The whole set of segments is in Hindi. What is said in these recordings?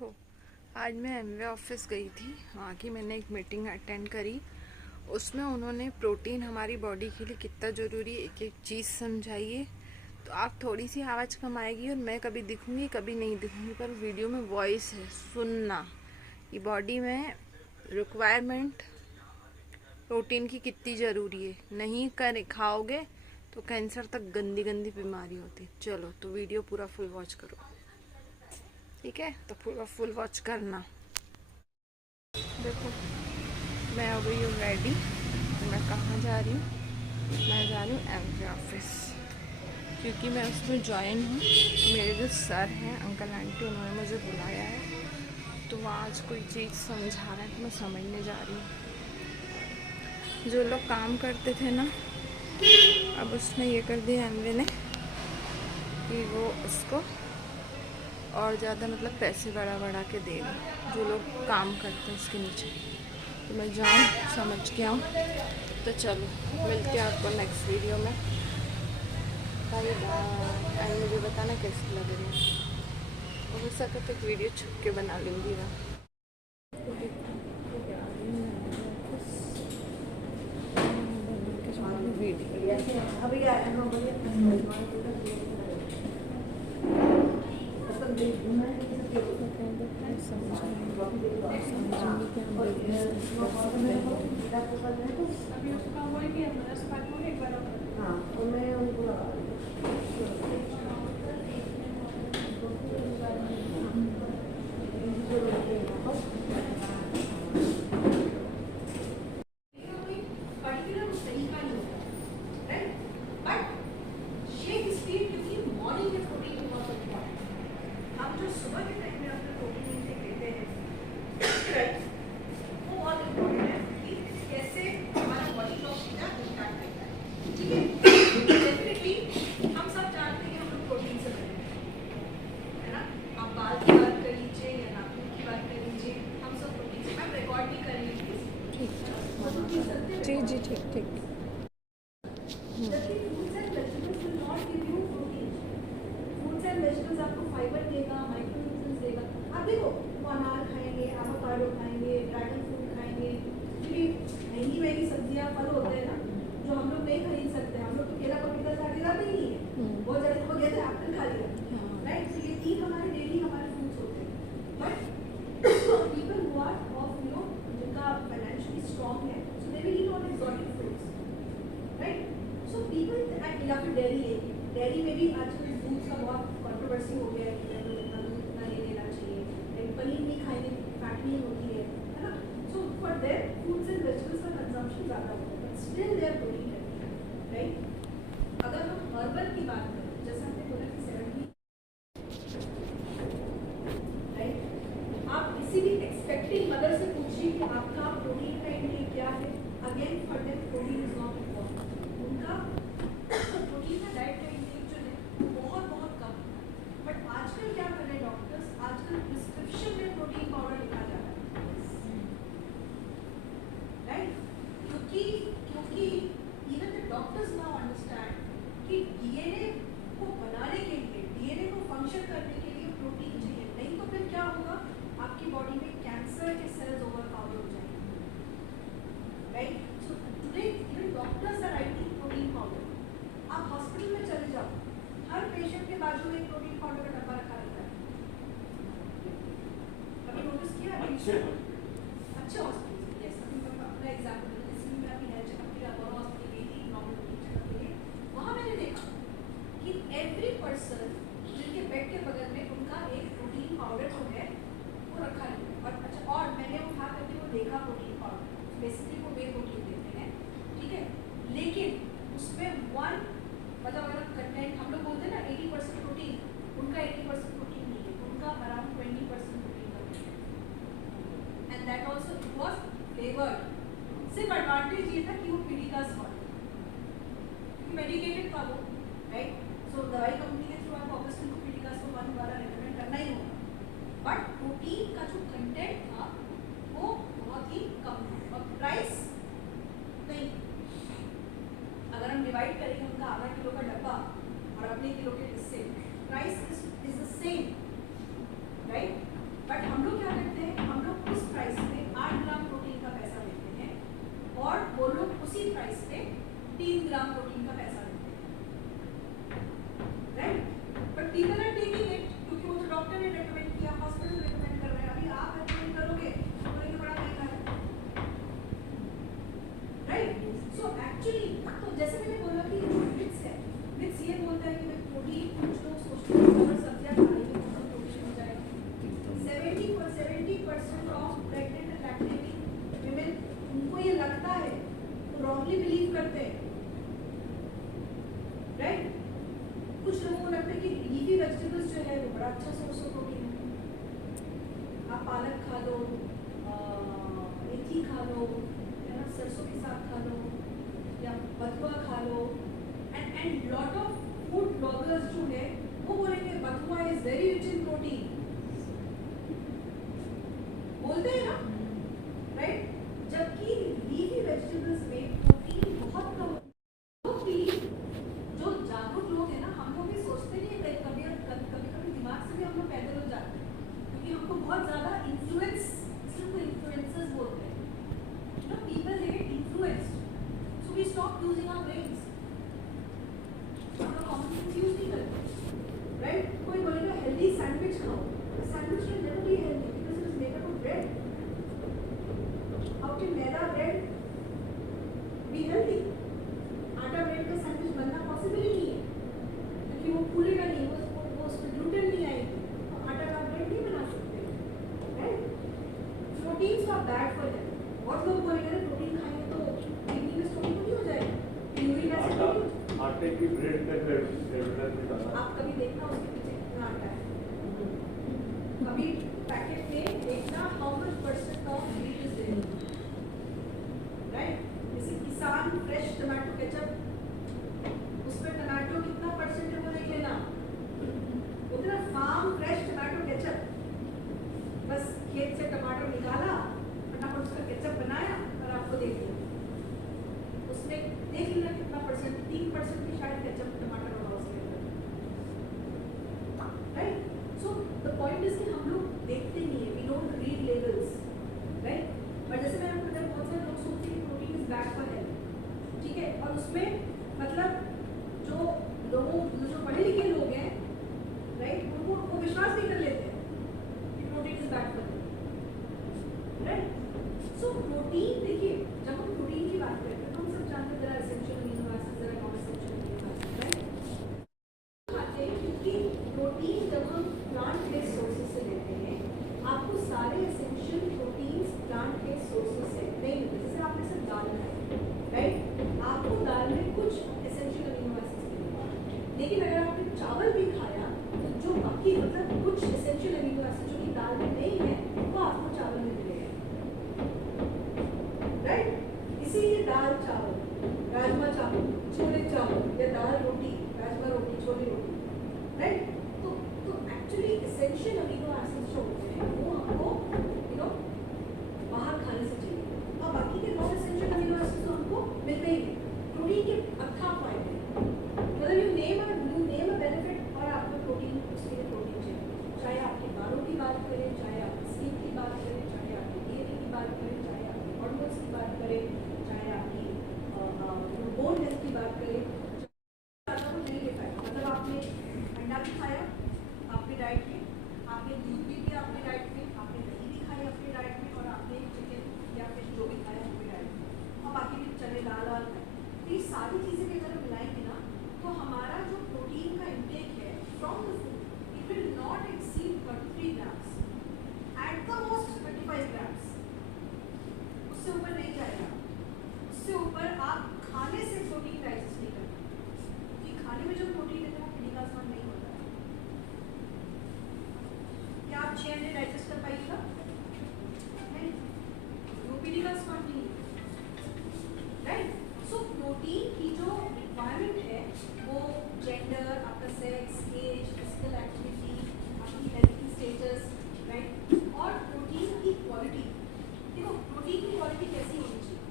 देखो, आज मैं एमवे ऑफिस गई थी। वहाँ की मैंने एक मीटिंग अटेंड करी। उसमें उन्होंने प्रोटीन हमारी बॉडी के लिए कितना ज़रूरी है एक एक चीज़ समझाई है। तो आप थोड़ी सी आवाज़ कम आएगी और मैं कभी दिखूँगी कभी नहीं दिखूँगी, पर वीडियो में वॉइस है, सुनना कि बॉडी में रिक्वायरमेंट प्रोटीन की कितनी ज़रूरी है। नहीं कर खाओगे तो कैंसर तक गंदी गंदी बीमारी होती है। चलो तो वीडियो पूरा फुल वॉच करो, ठीक है? तो पूरा फुल वॉच करना। देखो, मैं हो गई हूँ रेडी। मैं कहाँ जा रही हूँ? मैं जा रही हूँ एमवे ऑफिस, क्योंकि मैं उसमें ज्वाइन हूँ। मेरे जो सर हैं, अंकल आंटी, उन्होंने मुझे बुलाया है। तो वहाँ आज कोई चीज़ समझा रहा है तो मैं समझने जा रही हूँ। जो लोग काम करते थे ना, अब उसने ये कर दिया एमवे ने कि वो उसको और ज़्यादा मतलब पैसे बढ़ा के देगा जो लोग काम करते हैं उसके नीचे। तो मैं जाऊँ, समझ के आऊँ। तो चलो मिलते हैं आपको नेक्स्ट वीडियो में। Bye bye. एंड मुझे बताना कैसी लग रही है। हो सके तो एक वीडियो छुप के बना लूँगी मैं। सुबह के टाइम में अपने प्रोटीन इनटेक लेते हैं, वो बहुत इम्पोर्टेंट है कि कैसे हमारा बॉडी क्लॉक इम्पैक्ट करता है। ठीक है, डेफिनेटली हम सब जानते हैं कि हम लोग प्रोटीन से बने हैं ना। आप बाल की बात कर लीजिए या नाखून की बात कर लीजिए, हम सब प्रोटीन से। मैं रिकॉर्ड नहीं कर रही थी। जी जी, ठीक ठीक। आपको फाइबर देगा, माइक्रोन्यूट्रिएंट्स देगा। आप देखो, वो अनार खाएंगे, एवोकाडो खाएंगे, ड्रैगन फ्रूट खाएंगे, महंगी महंगी सब्जियां, फल होते हैं ना जो हम लोग नहीं खरीद सकते। हम लोग तो केला पपीता खाते जाते ही नहीं है, बहुत ज़्यादा हो गया था एप्पल खा लिया, राइट। तो ये तीन हमारे डेली हमारे फ्रूट्स होते हैं। But people who are off जिनका फाइनेंशियली स्ट्रॉन्ग है, so they will eat all exotic fruits, right. So people या फिर डेयरी में भी आजकल दूध का बहुत कंट्रोवर्सी हो गया है कि इतना दूध इतना नहीं लेना चाहिए, पनीर नहीं खाएंगे, फैट नहीं होती है ना। So for their fruits and vegetables का कंजम्पशन ज़्यादा होता है, बट स्टिल देयर प्रोटीन है, राइट। अगर हम हर्बल की बात करें, जैसे हमने बोला कि 70, राइट। आप किसी भी एक्सपेक्टिंग मदर से पूछिए कि आपका प्रोटीन का इंटेक क्या है, again for them protein is not important. उनका प्रोटीन का डाइट का इंटेक जो है बहुत बहुत कम है। बट आजकल क्या कर रहे हैं डॉक्टर्स, आजकल प्रिस्क्रिप्शन में प्रोटीन पाउडर लिखा जा रहा है, राइट। क्योंकि even the doctors now understand कि डीएनए को बनाने के लिए, डीएनए को फंक्शन करने के लिए प्रोटीन चाहिए। नहीं तो फिर क्या होगा, आपकी बॉडी में कैंसर के सेल्स ओवरपावर हो जाएंगे, right. So today even doctors are writing protein powder. आप हॉस्पिटल में चले जाओ, हर पेशेंट के बाजू में एक प्रोटीन पाउडर का डब्बा रखा रहता है। कभी नोटिस किया? अच्छे हॉस्पिटल, यस। अपना एग्जाम्पल इसलिए मैं अभी हेल्थ चेकअप के लिए अपोलो हॉस्पिटल गई थी, नॉर्मल रूटीन चेकअप के लिए। वहाँ मैंने देखा कि एवरी पर्सन जिनके बेड के बगल में उनका एक प्रोटीन पाउडर जो है वो रखा है। और अच्छा, और मैंने उठा करके वो देखा प्रोटीन पाउडर, बेसिकली वो वे प्रोटीन देते हैं, ठीक है। लेकिन उसमें मतलब अगर कंटेंट हम लोग बोलते हैं ना 80% प्रोटीन, उनका 80% प्रोटीन नहीं है, उनका अराउंड 20% प्रोटीन का है। And that also it was flavoured. सिर्फ एडवांटेज ये था कि वो पीडिकास वाला, क्योंकि मेडिकेटेड था वो, राइट। सो दवाई कंपनी के थ्रू आपको ऑब्वियसली उनको पीडिकास को 1 वाला रिकमेंड करना ही होगा। बट प्रोटीन का जो कंटेंट था वो बहुत ही कम था और प्राइस नहीं। अगर हम डिवाइड करेंगे उनका आधा किलो का डब्बा और अपने किलो के हिस्से, price is the same, right. But हम स्ट्रांगली बिलीव करते हैं, राइट? कुछ लोगों को लगता है कि लीफी वेजिटेबल्स जो है वो बड़ा अच्छा सोर्स ऑफ प्रोटीन है। आप पालक खा लो, मेथी खा लो, है ना, सरसों के साथ खा लो, या बथुआ खा लो। And lot of food bloggers जो है वो बोलेंगे bathua is very rich in protein, बोलते हैं ना, राइट? जबकि लीफी वेजिटेबल्स में प्रोटीन बहुत कम होता है। जो जागरूक लोग हैं ना, हम लोग भी सोचते नहीं है, कभी कभी दिमाग से भी हम लोग पैदल हो जाते हैं, क्योंकि हमको बहुत ज़्यादा इन्फ्लुएंस, सिर्फ इन्फ्लुएंसर्स बोलते हैं, you know, people they get influenced, so we stop using our brains, हम लोग कॉमन सेंस यूज नहीं करते, राइट? कोई बोलेगा हेल्दी सैंडविच खाओ, sandwich can never be healthy because it is made up of bread. How can maida bread be healthy? आटा ब्रेड का सैंडविच बनना पॉसिबल ही नहीं है, क्योंकि वो फूलेगा नहीं, वो उसमें ग्लूटेन नहीं आएगी, तो आटा का ब्रेड नहीं बना सकते, right? Proteins are bad for health. बहुत लोग बोलेंगे ना प्रोटीन खाएंगे तो किडनी में स्टोन नहीं हो जाएगा, यूरिक एसिड नहीं हो। आटे की ब्रेड का एडवर्टाइज निकाला, आप कभी देखना उसके पीछे कितना आटा है, कभी पैकेट में देखना how much percent of wheat is there, right? जैसे किसान फ्रेश टमाटो केचप, उसमें टमाटो कितना परसेंट है वो देख लेना, उतना फार्म फ्रेश टमाटो केचप, बस खेत से टमाटर निकाला, फटाफट उसका केचप बनाया और आपको देख लिया, उसमें देख लेना कितना परसेंट, 3% की शायद केचप टमाटर होगा उसके अंदर, right? So the point is कि हम लोग देखते नहीं है, we don't read labels, right? और जैसे मैंने आपको बताया, बहुत सारे लोग सोचते हैं कि protein is bad for health, ठीक है, और उसमें मतलब जो लोगों जो पढ़े लिखे लोग हैं, राइट, उनको वो विश्वास नहीं कर लेते हैं कि protein is bad for health, right? So protein, देखिए जब हम प्रोटीन की बात करते हैं तो हम सब जानते हैं जरा एसेंशियल अमीनो एसिड्स, जरा non essential amino acids, right? खाते हैं क्योंकि प्रोटीन जब हम प्लांट बेस्ड सोर्सेज से लेते हैं, आपको सारे essential proteins plant based sources से नहीं मिलते। जैसे आपने सिर्फ दाल खाई, राइट, आपको दाल में कुछ एसेंशियल अमीनो एसिड्स मिलेंगे, लेकिन अगर आपने चावल भी खाया तो जो बाकी मतलब कुछ एसेंशियल अमीनो एसिड जो कि दाल में नहीं है वो आपको चावल में मिलेगा, राइट? इसीलिए दाल चावल, राजमा चावल, छोले चावल, या दाल रोटी, राजमा रोटी, छोले रोटी, राइट? तो एक्चुअली एसेंशियल अमीनो एसिड्स जो होते हैं वो हमको बाहर खाने से चाहिए, और बाकी के नॉन एसेंशियल अमीनो एसिड्स तो हमको मिलते ही हैं। प्रोटीन के अथाह फायदे, मतलब यू नेम अ बेनिफिट और आपको प्रोटीन, उसके लिए प्रोटीन चाहिए, चाहे आपके बालों की बात करें, चाहे आपकी स्किन की बात करें, चाहे आपकी डीएनए की बात करें, चाहे आपके हॉर्मोन्स की बात करें, चाहे आपकी बोन हेल्थ की बात करें, ज़्यादा कुछ नहीं ले पाए। मतलब आपने अंडा भी खाया आपकी डाइट में, आपने दूध भी पिया अपनी डाइट में, आपने दही भी खाई अपनी डाइट में, और आपने चिकन या फिश जो भी खाया अपनी डाइट में, और बाकी भी चने दाल वाल खाए, तो ये सारी चीज़ें भी अगर मिलाएंगे ना तो हमारा जो प्रोटीन का इंटेक है from the food, it will not exceed 33 grams, at the most 25 grams, उससे ऊपर नहीं जाएगा। उससे ऊपर आप खाने से प्रोटीन डाइजेस्ट नहीं करते, क्योंकि खाने में जो प्रोटीन है वो किडनी का स्टोन नहीं होता है। क्या आप 6 अंडे डाइजेस्ट कर पाइएगा? नहीं, वो किडनी का स्टोन नहीं है, राइट? सो प्रोटीन की जो रिक्वायरमेंट है वो जेंडर, आपका सेक्स, एज, फिजिकल एक्टिविटी, आपकी हेल्थ स्टेटस, राइट, और प्रोटीन की क्वालिटी। देखो प्रोटीन की क्वालिटी कैसी होनी चाहिए?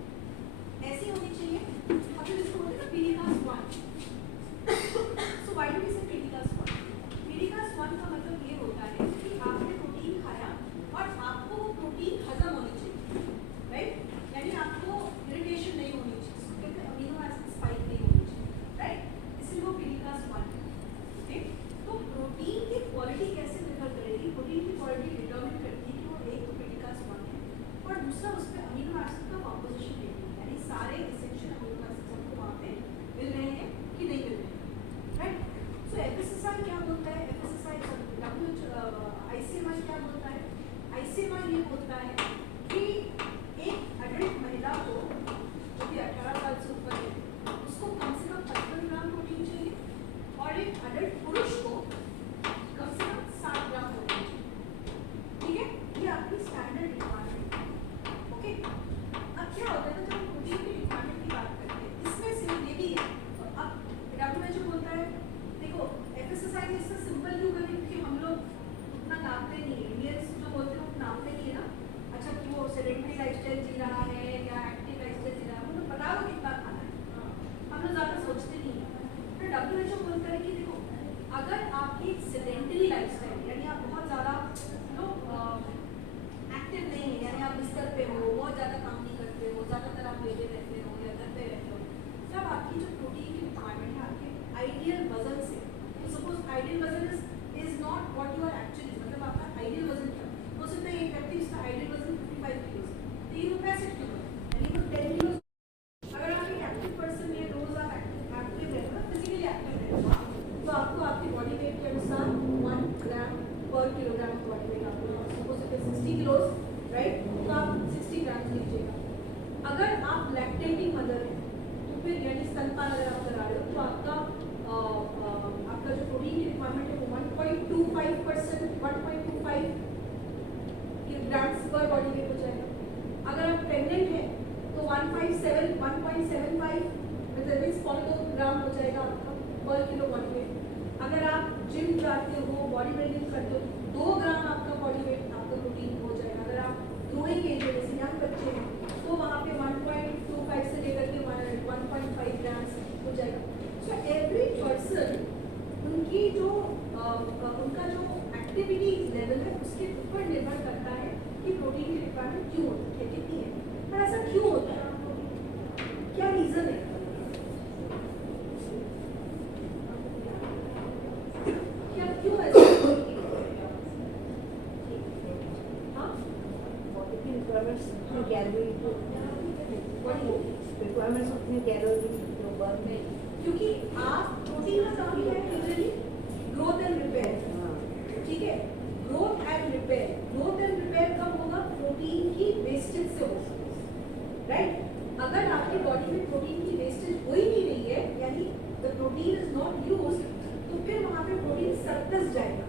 ऐसी होनी चाहिए, अब जिसको बोलते हैं ना PD class 1। So why do we say PD class 1? PD class 1 का मतलब ये होता है कि आपने प्रोटीन खाया और आपको वो प्रोटीन हजम होनी चाहिए, राइट? यानी आपको इरिटेशन नहीं होनी चाहिए, क्योंकि अमीनो एसिड स्पाइक नहीं होनी चाहिए, राइट? इसलिए वो पीडी क्लास 1 है, ओके? तो प्रोटीन की क्वालिटी कैसे निर्भर करेगी? प्रोटीन की क्वालिटी डिटरमिन करती है कि वो एक तो पीडी क्लास 1 है, और दूसरा उस पर अमीनो एसिड का कॉम्पोजिशन देखती है, यानी सारे एसेंशियल अमीनो एसिड्स हमको वहाँ पे मिल रहे हैं कि नहीं मिल रहे हैं, राइट? सो एफएसएसआई क्या बोलता है? एफएसएसआई आईसीएमआर क्या बोलता है? आईसीएमआर ये बोलता है कि एक एडल्ट महिला को जो कि 18 साल से requirements अपने कैलोरी को रिक्वायरमेंट्स अपने कैलोरी जो बर्न में, क्योंकि आप प्रोटीन का काम क्या है यूजुअली ग्रोथ एंड रिपेयर, ठीक है, growth and repair. Growth and repair कब होगा? प्रोटीन की वेस्टेज से होगा, राइट? अगर आपकी बॉडी में प्रोटीन की वेस्टेज हो ही नहीं रही है, यानी the protein is not used, तो फिर वहां पे प्रोटीन सरप्लस जाएगा,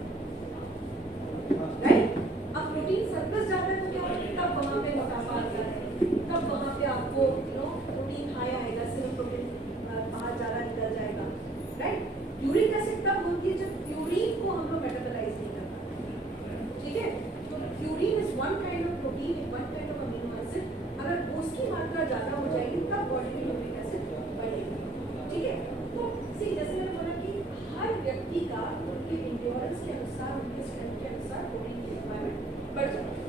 राइट? अब प्रोटीन सरप्लस जाता है तो क्या होगा? तब वहां पे मोटापा आता है, तब वहां पे आपको प्रोटीन हाई आएगा, सिर्फ प्रोटीन बाहर ज्यादा निकल जाएगा, राइट? यूरिक एसिड तब होती है जब प्यूरिन को हम लोग मेटाबोलाइज नहीं कर पाते, ठीक है? तो purine is one kind of protein, one kind of amino acid. अगर उसकी मात्रा ज्यादा हो जाएगी तब बॉडी में यूरिक एसिड बढ़ेगा, ठीक है? तो सी जैसे मैंने बोला कि हर व्यक्ति का उनके इंड्योरेंस के अनुसार, उनके स्ट्रेंथ के अनुसार प्रोटीन की रिक्वायरमेंट बढ़ जाती है।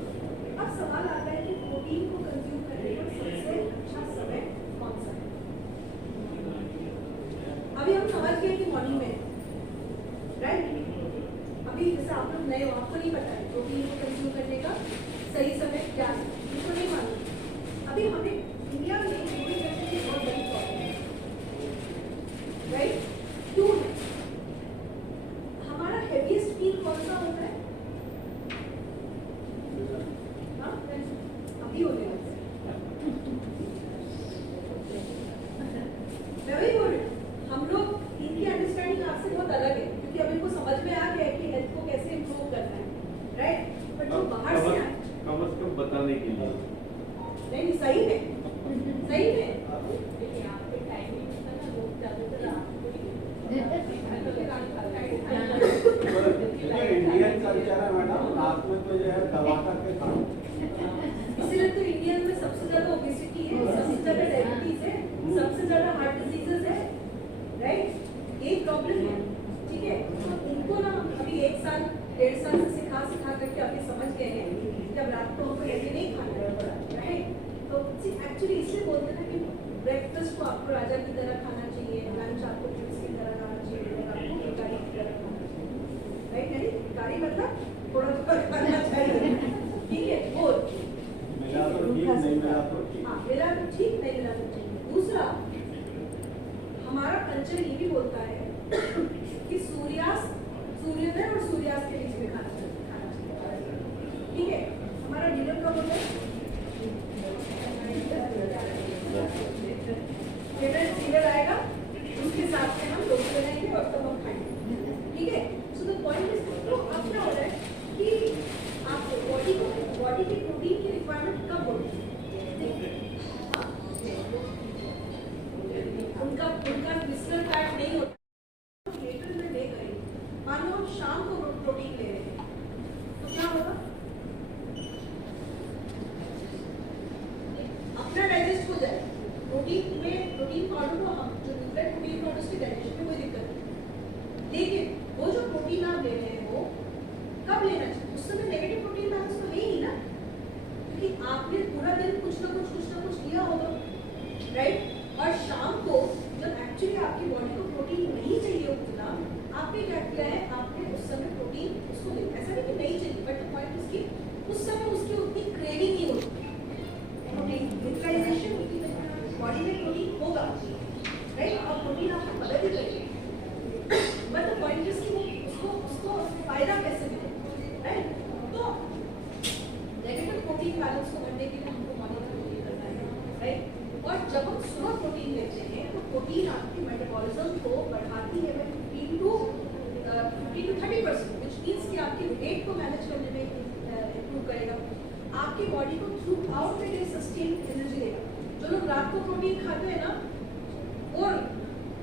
अब सवाल आता है कि प्रोटीन को कंज्यूम करने का सबसे अच्छा समय कौन सा है? अभी हम समझ गए कि मॉर्निंग में, राइट? अभी जैसे आप लोग नए हो, आपको नहीं पता है प्रोटीन को कंज्यूम करने का सही समय क्या है, इसको नहीं मालूम। अभी हमें इंडिया में यूरिक एसिड की बहुत बड़ी प्रॉब्लम है, राइट? क्यों है? हमारा हेवीएस्ट मील कौन सा होता है? हाँ, अभी हो गया। मैं वही बोल रही हूँ, हम लोग इनकी अंडरस्टैंडिंग आपसे बहुत अलग है, क्योंकि अब इनको समझ में आ गया है कि हेल्थ को कैसे इम्प्रूव करना है, राइट? बट जो बाहर से आए, कम से कम बताने के लिए नहीं सही में, सही में इंडियन कल्चर है मैडम, रात में तो जो है दबा करके खाओ। इसीलिए तो इंडियन में सबसे ज्यादा ओबेसिटी है, सबसे ज्यादा डायबिटीज है, सबसे ज्यादा हार्ट डिजीजेस है, राइट? एक प्रॉब्लम है, ठीक है? तो इनको ना अभी 1 साल 1.5 साल से सिखा करके अभी समझ गए हैं जब रात को हमको ऐसे नहीं खाना है, राइट? तो एक्चुअली इसलिए बोलते हैं कि ब्रेकफास्ट को आपको राजा की तरह खाना चाहिए, लंच आपको प्रिंस की तरह खाना चाहिए, और आपको भिखारी की तरह खाना चाहिए, राइट? यानी भिखारी मतलब थोड़ा थोड़ा खाना चाहिए, ठीक है? वो मिला तो ठीक, नहीं मिला तो ठीक। हाँ, मिला तो ठीक, नहीं मिला तो ठीक। दूसरा, हमारा कल्चर ये भी बोलता है कि सूर्योदय और सूर्यास्त के बीच में खाना चाहिए, ठीक है? हमारा डिनर कब होता है? डिनर आएगा, उसके हिसाब से हम रोटी बनाएंगे और तब हम खाएंगे, ठीक है? सो द पॉइंट इज, तो अब क्या हो रहा है कि आपको बॉडी की प्रोटीन की रिक्वायरमेंट कब होती है? उनका विस्तर फैट नहीं होता, लेटर में ले गए, मान लो शाम को प्रोटीन ले रहे हैं, तो क्या होगा? अपना डाइजेस्ट हो जाए, प्रोटीन पाउडर को हम जो न्यूट्रिएंट प्रोटीन पाउडर के डाइजेशन में कोई दिक्कत नहीं, लेकिन वो जो प्रोटीन आप ले रहे हो कब लेना चाहिए? उस समय नेगेटिव प्रोटीन बैलेंस तो है ही ना, क्योंकि आपने पूरा दिन कुछ ना कुछ लिया होगा, राइट? और शाम को जब एक्चुअली आपकी बॉडी को प्रोटीन नहीं चाहिए उतना, आपने क्या किया है? आपने उस समय प्रोटीन उसको दिया, ऐसा नहीं कि नहीं चाहिए, बट द पॉइंट इसकी उस समय उसकी उतनी क्रेविंग नहीं होती, प्रोटीन यूटिलाइजेशन होती है, बॉडी में प्रोटीन होगा, राइट? और प्रोटीन आपको मदद ही करेगी, बट द पॉइंट इज कि उसको फायदा कैसे मिले, राइट? तो नेगेटिव प्रोटीन बैलेंस को करने के लिए हमको मॉर्निंग में प्रोटीन करना है, राइट? और जब हम सुबह प्रोटीन लेते हैं तो प्रोटीन आपके मेटाबॉलिज्म को बढ़ाती है 15 to 30%, विच मीन्स कि आपकी वेट को मैनेज करने में इम्प्रूव करेगा, आपकी बॉडी को through out the day sustain energy देगा। जो लोग रात को प्रोटीन खाते हैं ना, और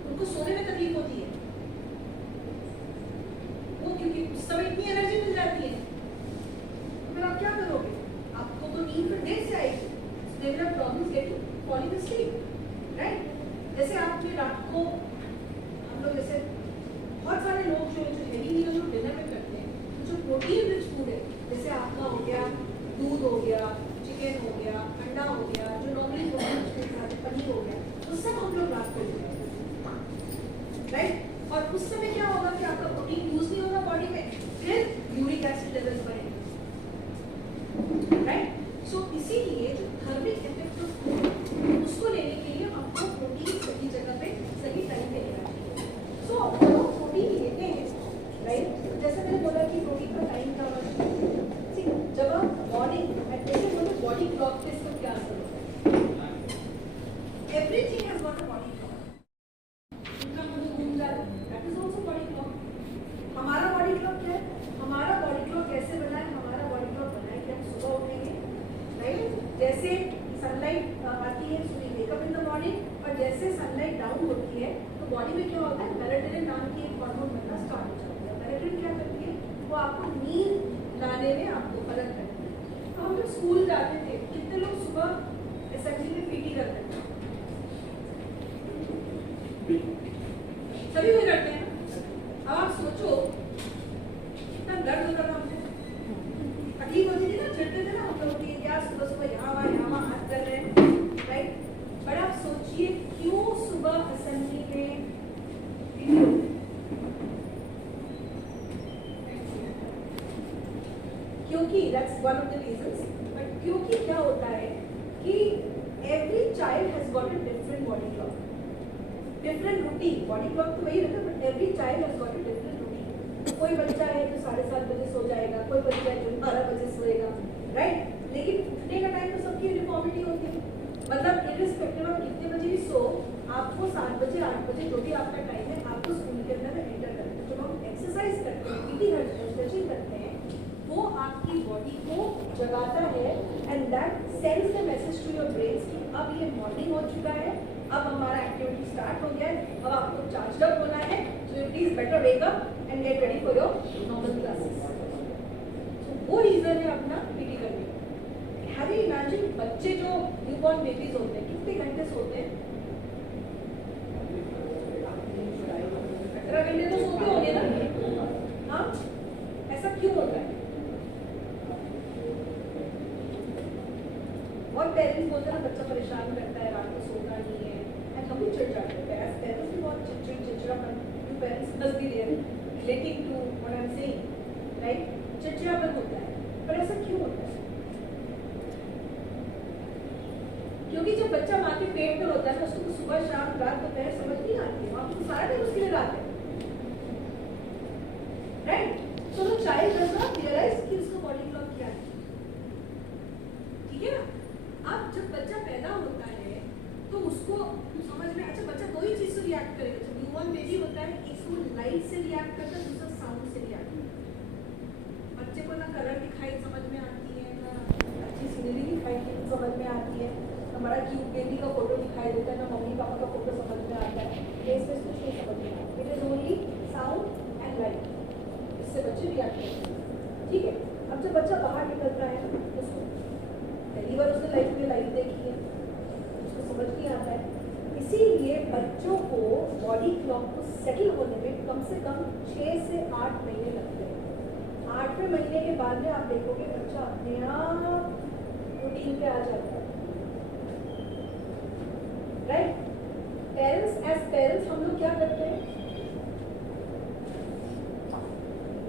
उनको सोने में तकलीफ होती है, वो क्योंकि उस समय इतनी एनर्जी मिल जाती है, तो फिर आप क्या करोगे? आपको तो नींद फिर देर से आएगी, they will have problems getting falling asleep, right? जैसे आपने रात को, हम लोग जैसे बहुत सारे लोग जो हेवी मील जो डिनर में करते हैं, तो जो प्रोटीन रिच फूड है, जैसे आपका हो गया दूध हो गया, चिकन हो गया, अंडा हो गया, जो नॉर्मली प्रोटीन खाते हैं, पनीर हो गया, तो सब हम लोग रात को लेते हैं, राइट? और उस समय क्या होगा कि आपका प्रोटीन यूज नहीं होगा बॉडी में, फिर यूरिक एसिड लेवल्स बढ़ेंगे, राइट? सो इसीलिए बॉडी क्लॉक पे इसका क्या असर होता है? Everything has got a body clock. उनका मुंह घूम जाता है, that is also body clock. हमारा बॉडी क्लॉक क्या है? हमारा बॉडी क्लॉक कैसे बना है? हमारा बॉडी क्लॉक बना है कि हम सुबह उठेंगे, राइट? जैसे सनलाइट आती है, so we wake up in the morning, और जैसे सनलाइट डाउन होती है तो बॉडी में क्या होता है? मेलाटोनिन नाम की एक हार्मोन बनना स्टार्ट हो जाती है। मेलाटोनिन क्या करती है? वो आपको नींद लाने में आपको मदद करती है। तो हम जब स्कूल जाते थे, कितने लोग सुबह असेंबली में पीटी करते थे? सभी कोई करते हैं ना? अब आप सोचो कितना दर्द होता था हमको, तकलीफ होती थी ना, चिढ़ते थे ना हम लोग कि यार सुबह सुबह यहाँ वहाँ हाथ कर रहे हैं, राइट? बट आप सोचिए क्यों सुबह असेंबली में पीटी होती है? क्योंकि that's one of the reasons, but क्योंकि क्या होता है कि every child has got a different body clock, different routine. Body clock तो वही रहता है, but every child has got a different routine. कोई बच्चा है जो 7:30 बजे सो जाएगा, कोई बच्चा है जो 12 बजे सोएगा, राइट? लेकिन उठने का टाइम तो सबकी यूनिफॉर्मिटी होती है, मतलब इरिस्पेक्टिव ऑफ कितने बजे भी सो, आपको 7 बजे 8 बजे जो भी आपका टाइम है, आपको स्कूल के अंदर एंटर करना है। जब हम एक्सरसाइज करते हैं, पीटी स्ट्रेचिंग करते हैं, वो आपकी बॉडी को जगाता है, and that sends the message to your brain कि अब ये मॉर्निंग हो चुका है, अब हमारा एक्टिविटी स्टार्ट हो गया है, अब आपको चार्ज अप होना है, so you please better wake up and get ready for your normal classes. वो रीजन है अपना पीटी करने का। हैव यू इमेजिन बच्चे जो न्यूबॉर्न बेबीज होते हैं कितने घंटे सोते हैं? 18 घंटे तो सोते होंगे ना? हाँ, ऐसा क्यों होता है? बहुत पेरेंट्स बोलते हैं ना बच्चा परेशान करता है, रात को सोता नहीं है, एंड हम भी चिढ़ जाते हैं। एज पेरेंट्स भी बहुत चिड़चिड़ापन, you parents must be there relating to what I am saying, right? चिड़चिड़ापन होता है, पर ऐसा क्यों होता है? क्योंकि जब बच्चा माँ के पेट में होता है तो उसको सुबह शाम रात दोपहर समझ नहीं आती है, आपको सारा दिन उसके लिए रात है, right? So the child does not realize कि उसका बॉडी क्लॉक क्या है, ठीक है ना? अब जब बच्चा पैदा होता है तो उसको समझ में, अच्छा बच्चा दो ही चीज से रिएक्ट करेगा। जब न्यूबॉर्न बेबी होता है, एक तो लाइट से रिएक्ट करता है, दूसरा साउंड से रिएक्ट करता है। बच्चे को ना कलर दिखाई समझ में आती है, ना अच्छी सीनरी दिखाई समझ में आती है, ना बड़ा क्यूट बेबी का फोटो दिखाई देता है, ना मम्मी पापा का फोटो समझ में आता है, फेस पे कुछ नहीं समझ में आता। It is only sound and light, इससे बच्चे रिएक्ट करते हैं, ठीक है? अब जब बच्चा बाहर निकलता है तो उसको पहली बार उसने लाइफ में लाइट देखी है, उसको समझ नहीं आता है, इसीलिए बच्चों को बॉडी क्लॉक को सेटल होने में कम से कम 6 से 8 महीने लगते हैं। 8वें महीने के बाद में आप देखोगे बच्चा अपने आप रूटीन पे आ जाता है, राइट? पेरेंट्स एज पेरेंट्स हम लोग क्या करते हैं?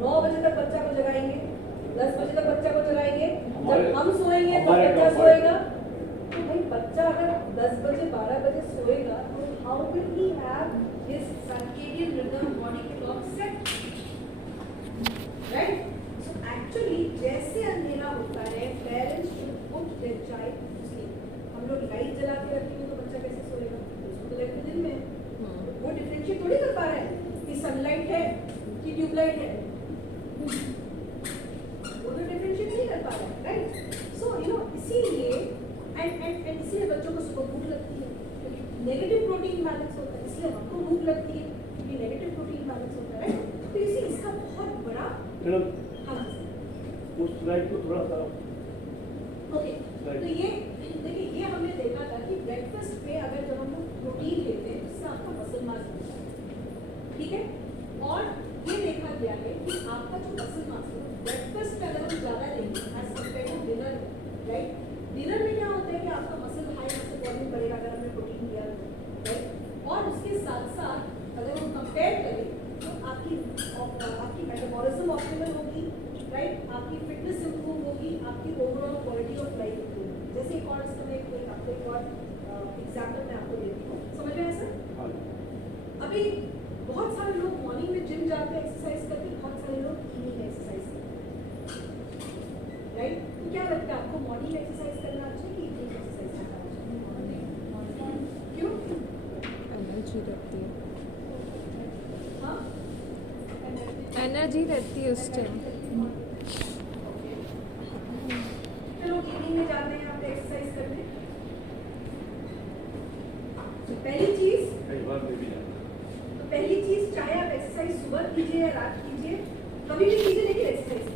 9 बजे तक बच्चा को जगाएंगे, 10 बजे तक बच्चा को जगाएंगे, जब हम सोएंगे तो बच्चा सोएगा। तो भाई बच्चा अगर 10 बजे 12 बजे सोएगा तो how will he have his circadian rhythm body clock set, right? So actually जैसे अंधेरा होता है, parents should put their child to sleep. हम लोग लाइट जला के रखेंगे तो बच्चा कैसे सोएगा? उसको तो लाइट दिन में वो डिफरेंशिएट थोड़ी कर पा रहा है कि सनलाइट है कि ट्यूबलाइट है, वो तो डिफरेंशिएट नहीं कर पा रहा है, राइट? सो यू नो इसीलिए एंड इसीलिए बच्चों को सुबह भूख लगती है क्योंकि नेगेटिव प्रोटीन बैलेंस होता है, इसलिए हमको भूख लगती है क्योंकि नेगेटिव प्रोटीन बैलेंस होता है, राइट? तो इसी इसका बहुत बड़ा हाँ उस स्लाइड को थोड़ा सा ओके। तो ये देखिए, ये हमने देखा था कि ब्रेकफास्ट पे अगर जब हम लोग प्रोटीन लेते हैं तो इससे आपका मसल मास बढ़ता है, ठीक है? और ये देखा गया है कि आपका जो मसल मास है ब्रेकफास्ट पे अगर हम ज़्यादा लेंगे as compare to dinner, right? Dinner में क्या होता है कि आपका मसल हाई मसल वॉल्यूम बढ़ेगा अगर हमने प्रोटीन लिया तो, राइट? और उसके साथ साथ अगर हम कंपेयर करें तो आपकी मेटाबॉलिज्म ऑप्टिमल होगी, राइट? आपकी फिटनेस इंप्रूव होगी, आपकी overall quality of life improve होगी। जैसे एक और इसका मैं आपको एक और एग्जाम्पल मैं आपको देती हूँ, समझ रहे हैं सर? अभी बहुत सारे लोग मॉर्निंग में जिम जाते हैं एक्सरसाइज करते हैं, बहुत सारे लोग इवनिंग में एक्सरसाइज करते हैं, राइट? तो क्या लगता है आपको मॉर्निंग एक्सरसाइज करना अच्छा है कि इवनिंग एक्सरसाइज करना अच्छा है? क्यों? एनर्जी रहती है, हाँ एनर्जी रहती है उस टाइम। कितने लोग इवनिंग में जाते हैं आप एक्सरसाइज करने? तो पहली चीज कई बार मैं भी जाता पहली चीज चाहे आप एक्सरसाइज सुबह कीजिए या रात कीजिए, कभी भी कीजिए लेकिन एक्सरसाइज,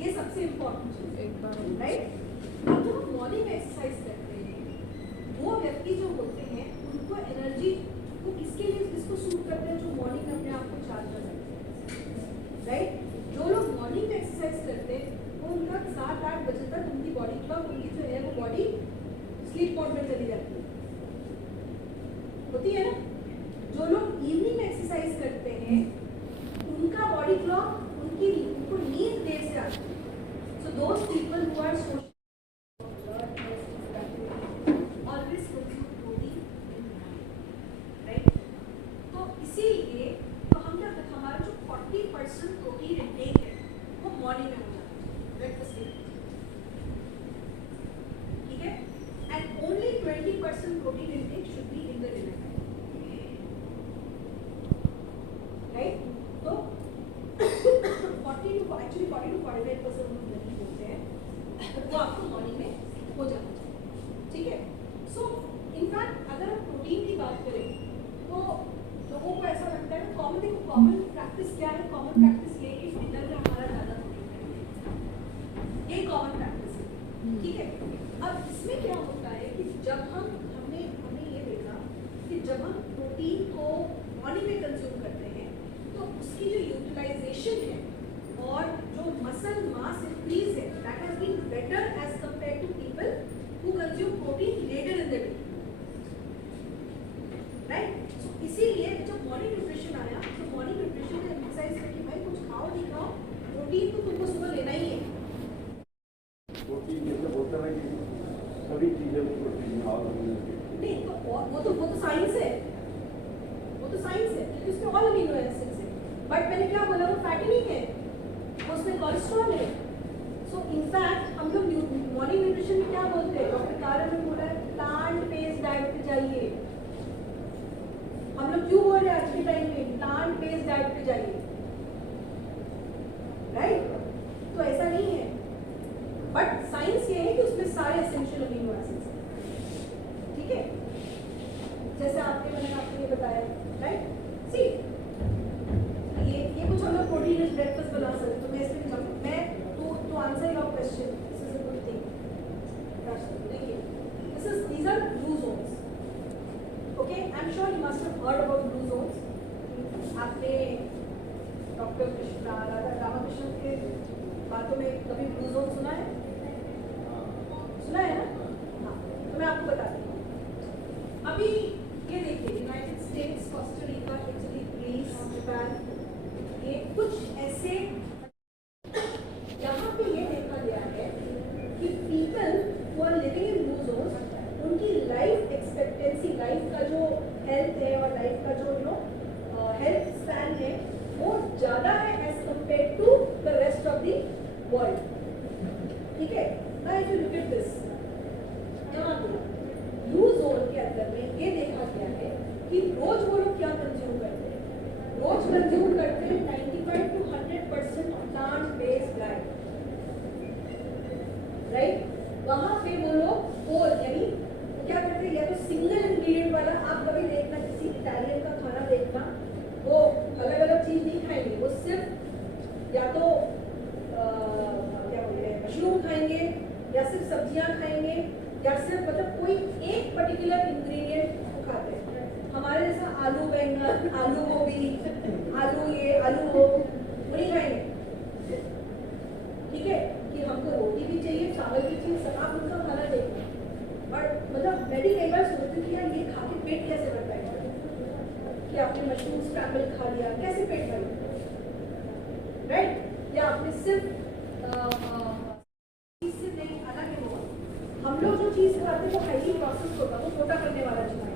ये सबसे इम्पोर्टेंट चीज है, एक बार राइट। अब जब हम मॉर्निंग में एक्सरसाइज करते हैं, वो व्यक्ति जो होते हैं उनको एनर्जी वो किसके लिए किसको सूट करते हैं, जो मॉर्निंग में अपने आप को चार्ज कर सकते हैं, राइट। जो लोग मॉर्निंग में एक्सरसाइज करते हैं वो उनका 7-8 बजे तक उनकी बॉडी क्लॉक उनकी जो है वो बॉडी स्लीप मोड में चली जाती है, होती है ना। जो लोग इवनिंग में एक्सरसाइज करते हैं उनका बॉडी क्लॉक उनको नींद देर से आती है। So those people who are always consume protein, right. तो इसीलिए तो हम क्या करते हैं, हमारा जो 40% प्रोटीन इंटेक है वो मॉर्निंग में हो जाता है, ब्रेकफास्ट के, ठीक है। And only 20% protein intake should be in the dinner, right. तो 40 to 45% लोग नहीं होते हैं, वो आपको मॉर्निंग में हो जाना चाहिए, ठीक है। सो इनफैक्ट अगर हम प्रोटीन की बात करें तो लोगों को ऐसा लगता है कॉमन, देखो कॉमन प्रैक्टिस क्या है, कॉमन प्रैक्टिस ये कि डिनर में हमारा ज़्यादा प्रोटीन है, ये कॉमन प्रैक्टिस है, ठीक है। अब इसमें क्या होता है कि जब हमने ये देखा कि जब हम प्रोटीन को मॉर्निंग में कंज्यूम करते हैं तो उसकी जो यूटिलाइजेशन है और जो मसल मास इंक्रीज है that has been better as compared to people who consume protein later in the day, right. So इसीलिए जब मॉर्निंग न्यूट्रिशन आया तो मॉर्निंग न्यूट्रिशन ने एम्फसाइज किया कि भाई कुछ खाओ नहीं खाओ प्रोटीन तो तुमको सुबह लेना ही है। प्रोटीन जैसे बोलते हैं कि सभी चीज़ें में प्रोटीन नहीं तो वो तो साइंस है, वो तो साइंस है क्योंकि उसमें ऑल अमीनो एसिड्स है, बट मैंने क्या बोला वो फैटी नहीं है, वो उसमें कोलेस्ट्रॉल है। सो इनफैक्ट हम लोग मॉर्निंग न्यूट्रिशन में क्या बोलते हैं, डॉक्टर कारन ने बोला है प्लांट बेस्ड डाइट पे जाइए। हम लोग क्यों बोल रहे हैं आज के टाइम में प्लांट बेस्ड डाइट पे जाइए, राइट। तो ऐसा नहीं है, बट साइंस ये है कि उसमें सारे एसेंशियल अमीनो एसिड्स हैं, ठीक है। जैसे मैंने आपको ये बताया, राइट। सी ये कुछ हम लोग प्रोटीन रिच ब्रेकफास्ट बना सकते, तो मैं इसमें नहीं जाऊँगी। मैं to answer your question, this is a good thing. देखिए these are blue zones, okay? I'm sure you must have heard about blue zones. आपने डॉक्टर कृष्णा राधाकृष्णन के बातों में कभी ब्लू जोन सुना है? सुना है ना? हाँ, तो मैं आपको बताती हूँ। अभी ये देखिए United States, Costa Rica, Italy, Greece, Japan, ये कुछ ऐसे यहाँ पे ये देखा गया है कि people who are living in blue zones उनकी लाइफ एक्सपेक्टेंसी, लाइफ का जो हेल्थ है और लाइफ का जो हेल्थ स्पैन है वो ज़्यादा है as compare to the rest of the world, ठीक है। Now if you look at this, यहाँ पे ब्लू जोन के अंदर में ये देखा गया है कि रोज वो लोग क्या कंज्यूम करते हैं, रोज कंज्यूम करते हैं 95 to 100% plant based diet, right. वहाँ पे वो लोग होल यानी वो क्या करते हैं, या तो सिंगल इंग्रेडिएंट वाला, आप कभी देखना किसी इटालियन का खाना देखना, वो अलग अलग चीज नहीं खाएंगे, वो सिर्फ या तो क्या बोलते हैं मशरूम खाएंगे या सिर्फ सब्जियां खाएंगे या सिर्फ मतलब कोई एक पर्टिकुलर इंग्रेडिएंट को खाते हैं। हमारे जैसा आलू बैंगन, आलू गोभी, आलू ये आलू वो नहीं खाएंगे, ठीक है। कि हमको रोटी भी चाहिए, चावल भी चाहिए, सब आप उनका खाना चाहिए। बट मतलब मैं भी कई बार सोचती थी यार ये खा के पेट कैसे भरता है, कि आपने मशरूम स्क्रैम्बल खा लिया कैसे पेट भरेगा, राइट। या आपने सिर्फ इससे नहीं अलग है वो, हम लोग जो चीज़ खाते हैं वो हाईली प्रोसेस्ड होता है, वो छोटा करने वाला चीज़ है,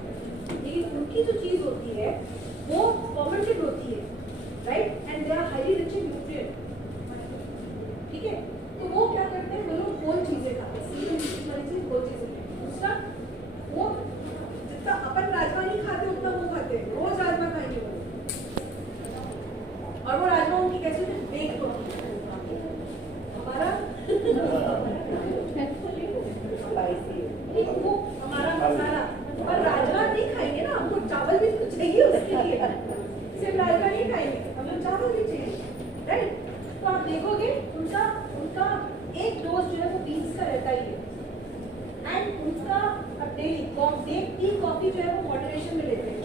लेकिन उनकी जो चीज़ होती है वो फर्मेंटेड होती है, right, and they are highly rich in nutrient, ठीक है। तो वो क्या चाहिए एंड उनका डेली टी कॉफी जो है वो मॉडरेशन में लेते हैं,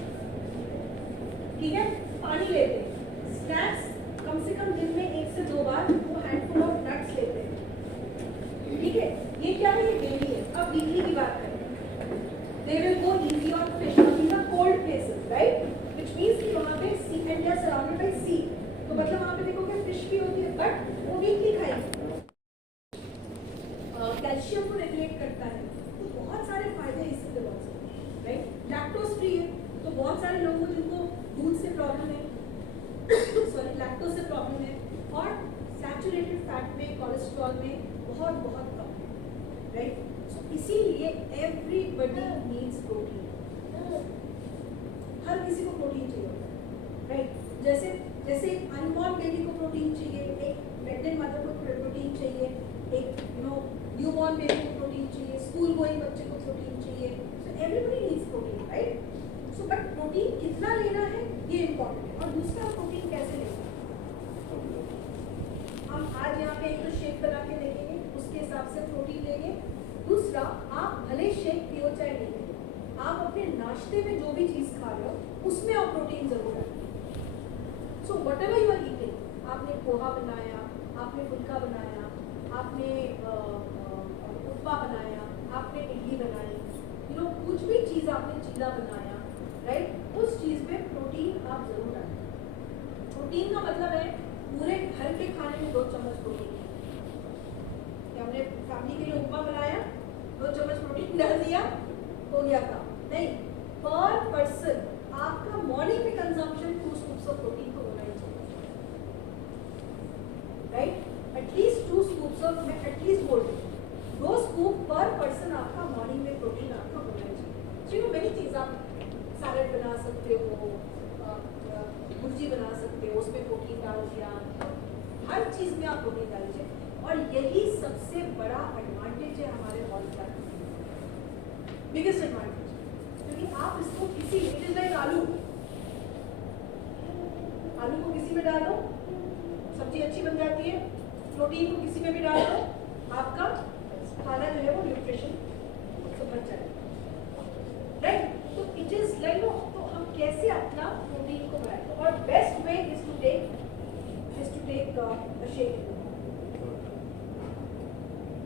ठीक है, पानी लेते हैं, स्नैक्स कम से कम दिन में 1 से 2 बार वो हैंडफुल ऑफ नट्स लेते हैं, ठीक है, ये क्या है, ये डेली है। अब वीकली की बात करें, they will go easy on fish, now these are cold places, right, which means कि वहाँ पे sea and they are surrounded by sea, तो मतलब वहाँ पे देखोगे फिश भी होती है, बट वो वीकली खाएंगे। कैल्शियम को रेगुलेट करता है, तो बहुत सारे फायदे इससे बहुत सारे, राइट, लैक्टोज फ्री है, तो बहुत सारे लोगों को जिनको दूध से प्रॉब्लम है सॉरी लैक्टोज से प्रॉब्लम है, और सैचुरेटेड फैट में, कोलेस्ट्रॉल में बहुत बहुत कम है, राइट, सो इसीलिए एवरीबडी नीड्स प्रोटीन, हर किसी को प्रोटीन चाहिए, राइट, जैसे अनबॉर्न बेबी को प्रोटीन चाहिए, एक प्रेग्नेंट मदर को प्रोटीन चाहिए, एक न्यूबॉर्न बेबी को प्रोटीन चाहिए, स्कूल गोइंग बच्चे को प्रोटीन चाहिए, so everybody needs protein, right, so but protein कितना लेना है ये इम्पोर्टेंट है, और दूसरा प्रोटीन कैसे लेना है, हम आज यहाँ पे एक तो शेक बना के देखेंगे, उसके हिसाब से प्रोटीन लेंगे। दूसरा, आप भले शेक पियो चाहे नहीं पियो, आप अपने नाश्ते में जो भी चीज खा रहे हो उसमें आप प्रोटीन जरूर रखें। So whatever you are eating, आपने पोहा बनाया, आपने फुल्का बनाया, आपने उपमा बनाया, आपने इडली बनाई, कुछ भी चीज आपने चीला बनाया, राइट, उस चीज में प्रोटीन आप जरूर डालें। प्रोटीन का मतलब है पूरे घर के खाने में 2 चम्मच प्रोटीन, हमने फैमिली के लिए उपमा बनाया, 2 चम्मच प्रोटीन डाल दिया, हो गया था, नहीं, पर पर्सन आपका मॉर्निंग में कंजम्पशन 2 स्कूप्स ऑफ प्रोटीन को होना ही चाहिए, राइट, एटलीस्ट 2 स्कूप्स ऑफ, मैं एटलीस्ट बोल रही हूँ 2 स्कूप पर पर्सन आपका मॉर्निंग में प्रोटीन आपका होना ही चाहिए। सो मेनी चीज, आप सैलेड बना सकते हो, भुर्जी बना सकते हो, उसमें प्रोटीन डाल दिया, हर चीज में आप प्रोटीन डाल दीजिए, और यही सबसे बड़ा एडवांटेज है हमारे ऑल प्लान, बिगेस्ट एडवांटेज, क्योंकि आप इसको किसी, इट इज लाइक आलू को किसी में डालो सब्जी अच्छी बन जाती है, प्रोटीन को किसी में भी डाल दो, आपका खाना जो है वो न्यूट्रिशन बच जाएगा, राइट, तो इट इज लाइक, तो हम कैसे अपना प्रोटीन को बढ़ाएं, और best way is to take shake,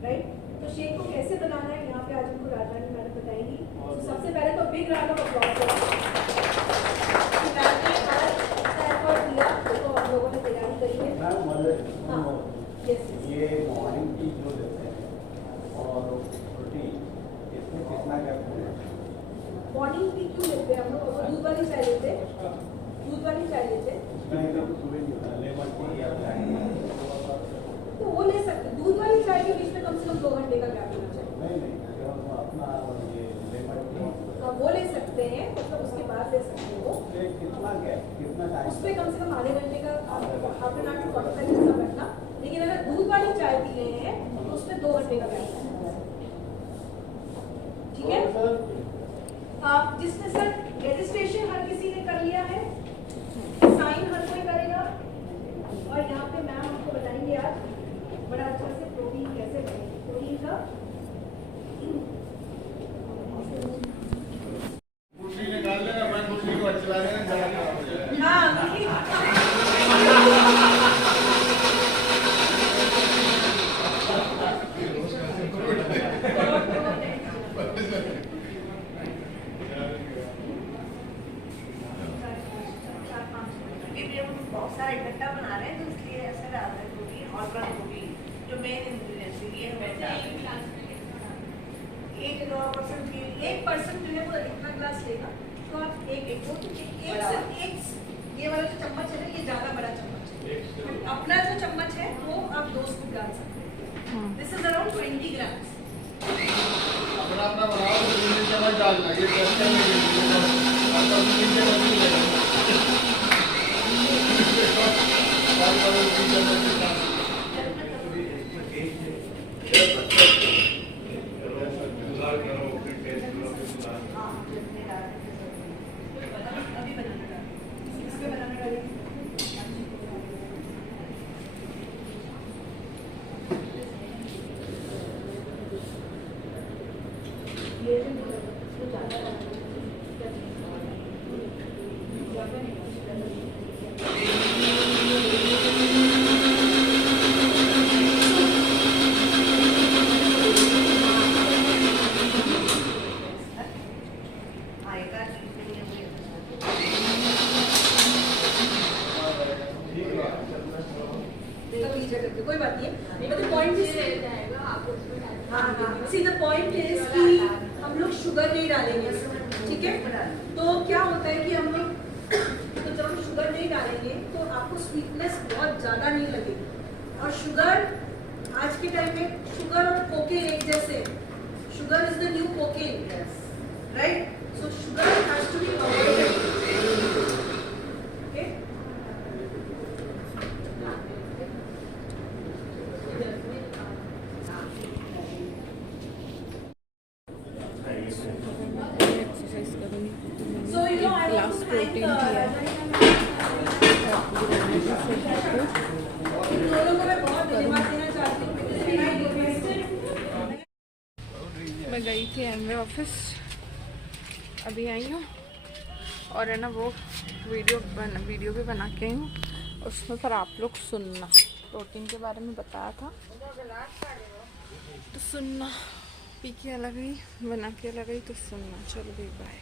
right, तो शेक को कैसे बनाना है यहाँ पे आज हमको राजरानी मैडम बताएंगी। तो सबसे पहले तो बिग राउंड ऑफ अप्लॉज दिया, तो हम लोगों ने तैयारी करी है। ये मॉर्निंग टी जो देते हैं और प्रोटीन, इसमें कितना गैप है? मॉर्निंग टी क्यों लेते हैं हम लोग? दूध वाली चाय लेते हैं, दूध वाली चाय लेते हैं, लेमन टी या ब्लैक टी, तो वो ले सकते हैं। दूध वाली चाय के बीच में कम से कम 2 घंटे का गैप होना चाहिए। नहीं, जो अपना ये लेमन टी, वो ले सकते हैं, मतलब उसके बाद ले सकते हो, कितना गैप, कितना टाइम? उसमें कम से कम आधे घंटे का, half an hour to 45 minute का बैठना, लेकिन अगर दूध वाली चाय पी रहे हैं तो उसमें 2 घंटे का गैप है, ठीक है। आप जिसने सर रजिस्ट्रेशन हर किसी ने कर लिया है, साइन हर कोई करेगा, और यहाँ पे मैम आपको बताएंगे आज बड़ा अच्छा से प्रोटीन कैसे बनेगी, प्रोटीन का कुर्सी निकाल लेना, मैं कुर्सी को चला लेना, जरा खराब हो जाएगा। बहुत सारे इकट्ठा बना रहे हैं, तो इसलिए ऐसा डाल रहे हैं प्रोटीन और प्रोटीन जो मेन इंग्रेडिएंट्स ये हमें 1% जो है वो इतना ग्लास लेगा, तो आप एक ये वाला जो चम्मच है ना, ये ज्यादा बड़ा चम्मच है, अपना जो चम्मच है वो आप 2 स्कूप डाल सकते हैं, दिस इज अराउंड 20 ग्राम्स। अपना अपना बनाओ, तो 3 चम्मच डालना, ये टेस्ट करने के लिए, आपका 3 चम्मच नहीं लगेगा। आएगा चीज के लिए मुझे कोई बात नहीं है, but the point is see the point is कि हम लोग शुगर नहीं डालेंगे, ठीक है? तो क्या होता है कि हम लोग तो जब हम शुगर नहीं डालेंगे तो आपको स्वीटनेस बहुत ज़्यादा नहीं लगेगी, और शुगर आज के टाइम में शुगर और कोकेन एक जैसे, sugar is the new cocaine, right? So sugar has to be avoided, okay? Exercise करूँगी। So you know I want glass to protein किया है। दोनों को मैं बहुत धन्यवाद देना चाहती हूँ because I requested मैं गई थी एमवे ऑफिस, अभी आई हूँ, और है ना वो वीडियो भी बना के आई हूँ, उसमें पर आप लोग सुनना, प्रोटीन के बारे में बताया था तो सुनना, पी के अलग ही बना के अलग ही तो सुनना। चलो भाई बाय।